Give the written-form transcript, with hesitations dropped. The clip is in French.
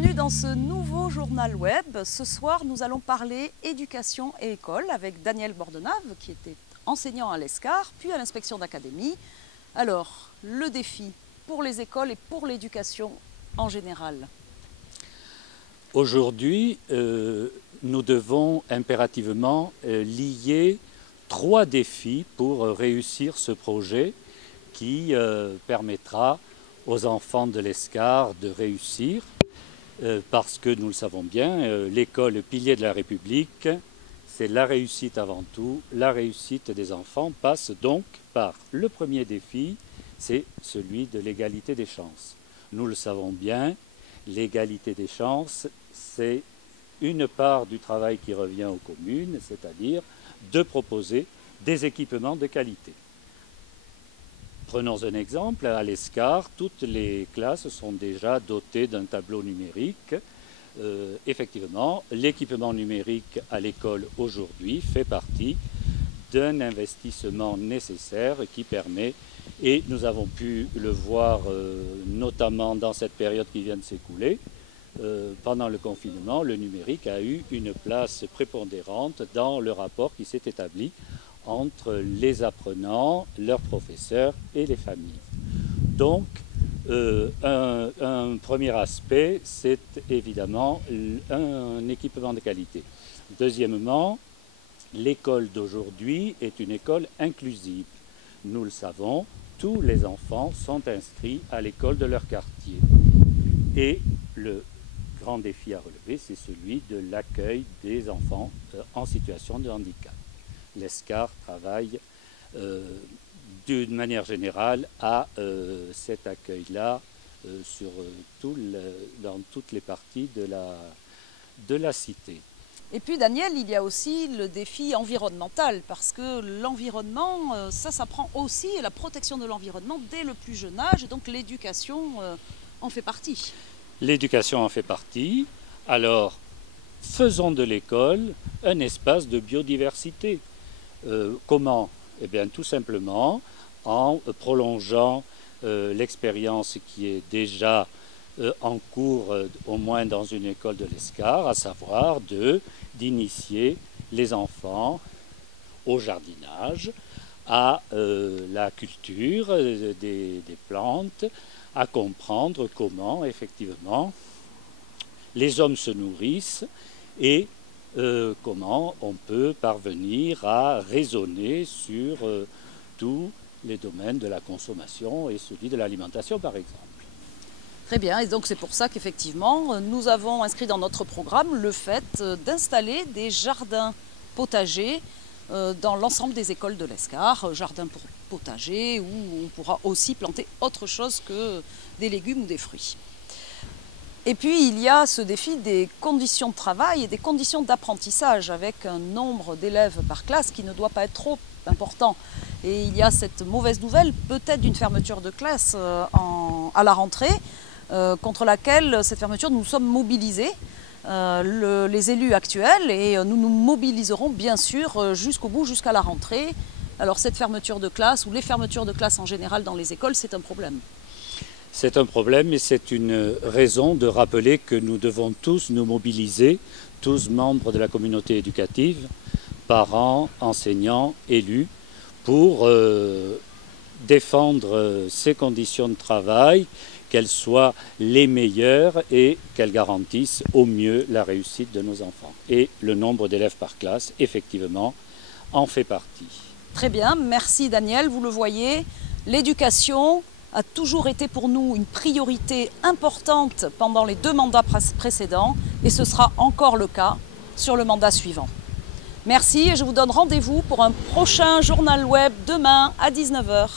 Bienvenue dans ce nouveau journal web. Ce soir, nous allons parler éducation et école avec Daniel Bordenave, qui était enseignant à l'ESCAR, puis à l'inspection d'académie. Alors, le défi pour les écoles et pour l'éducation en général. Aujourd'hui, nous devons impérativement lier 3 défis pour réussir ce projet qui permettra aux enfants de l'ESCAR de réussir. Parce que nous le savons bien, l'école, pilier de la République, c'est la réussite avant tout. La réussite des enfants passe donc par le premier défi, c'est celui de l'égalité des chances. Nous le savons bien, l'égalité des chances, c'est une part du travail qui revient aux communes, c'est-à-dire de proposer des équipements de qualité. Prenons un exemple, à l'ESCAR, toutes les classes sont déjà dotées d'un tableau numérique. Effectivement, l'équipement numérique à l'école aujourd'hui fait partie d'un investissement nécessaire qui permet, et nous avons pu le voir notamment dans cette période qui vient de s'écouler, pendant le confinement, le numérique a eu une place prépondérante dans le rapport qui s'est établi entre les apprenants, leurs professeurs et les familles. Donc, un premier aspect, c'est évidemment un équipement de qualité. Deuxièmement, l'école d'aujourd'hui est une école inclusive. Nous le savons, tous les enfants sont inscrits à l'école de leur quartier. Et le grand défi à relever, c'est celui de l'accueil des enfants en situation de handicap. L'ESCAR travaille d'une manière générale à cet accueil-là dans toutes les parties de la cité. Et puis Daniel, il y a aussi le défi environnemental, parce que l'environnement, ça prend aussi la protection de l'environnement dès le plus jeune âge, et donc l'éducation en fait partie. L'éducation en fait partie. Alors, faisons de l'école un espace de biodiversité. Comment? Eh bien, tout simplement en prolongeant l'expérience qui est déjà en cours, au moins dans une école de l'ESCAR, à savoir d'initier les enfants au jardinage, à la culture des plantes, à comprendre comment, effectivement, les hommes se nourrissent et comment on peut parvenir à raisonner sur tous les domaines de la consommation et celui de l'alimentation, par exemple. Très bien, et donc c'est pour ça qu'effectivement, nous avons inscrit dans notre programme le fait d'installer des jardins potagers dans l'ensemble des écoles de l'ESCAR, jardins potagers où on pourra aussi planter autre chose que des légumes ou des fruits. Et puis il y a ce défi des conditions de travail et des conditions d'apprentissage avec un nombre d'élèves par classe qui ne doit pas être trop important. Et il y a cette mauvaise nouvelle, peut-être d'une fermeture de classe à la rentrée, contre laquelle cette fermeture nous sommes mobilisés, les élus actuels, et nous nous mobiliserons bien sûr jusqu'au bout, jusqu'à la rentrée. Alors cette fermeture de classe, ou les fermetures de classe en général dans les écoles, c'est un problème. C'est un problème et c'est une raison de rappeler que nous devons tous nous mobiliser, tous membres de la communauté éducative, parents, enseignants, élus, pour défendre ces conditions de travail, qu'elles soient les meilleures et qu'elles garantissent au mieux la réussite de nos enfants. Et le nombre d'élèves par classe, effectivement, en fait partie. Très bien, merci Daniel. Vous le voyez, l'éducation a toujours été pour nous une priorité importante pendant les 2 mandats précédents et ce sera encore le cas sur le mandat suivant. Merci et je vous donne rendez-vous pour un prochain journal web demain à 19 h.